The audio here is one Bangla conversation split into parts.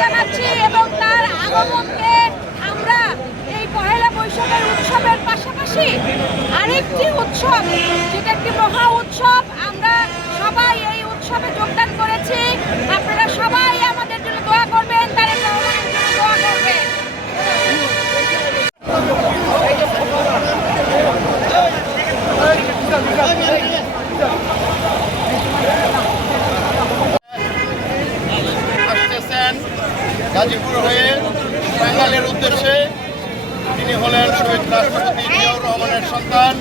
জানাচ্ছি এবং তার আগমনকে আমরা এই পহেলা বৈশাখের উৎসবের পাশাপাশি আরেকটি উৎসব, যেটা একটি মহা উৎসব, আমরা সবাই এই উৎসবে যোগদান করেছি। আপনারা সবাই আমাদের জন্য দোয়া করবেন, তারেক রহমানের জন্য দোয়া করবেন। গাজীপুর হয়ে টাঙ্গাইলের উদ্দেশ্যে তিনি হলেন শহীদ রাষ্ট্রপতি জিয়াউর রহমানের সন্তান।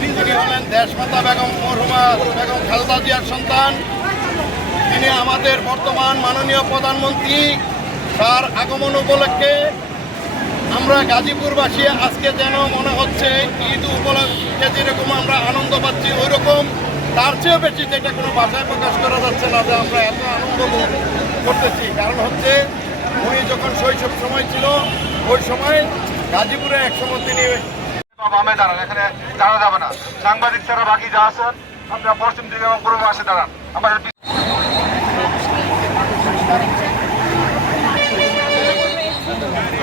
তিনি হলেন দেশমাতা বেগম মরহুমা বেগম খালেদা জিয়ার সন্তান। তিনি আমাদের বর্তমান মাননীয় প্রধানমন্ত্রী। তার আগমন উপলক্ষে আমরা গাজীপুরবাসী আজকে যেন মনে হচ্ছে ঈদ উপলক্ষে যেরকম আমরা আনন্দ পাচ্ছি, ওই রকম তার চেয়েও বেশি যেটা কোনো ভাষায় প্রকাশ করা যাচ্ছে না যে আমরা এত আনন্দ করতেছি। কারণ হচ্ছে উনি যখন শৈশব সময় ছিল, ওই সময় গাজীপুরে একসময় তিনি দাঁড়ান, এখানে দাঁড়া যাবে না। সাংবাদিক ছাড়া বাকি যা আছেন আপনারা পশ্চিম দিকে এবং পূর্ব পাশে দাঁড়ান। আমাদের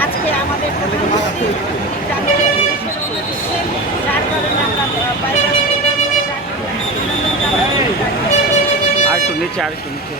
আজকে আমাদের আর একটু নিচে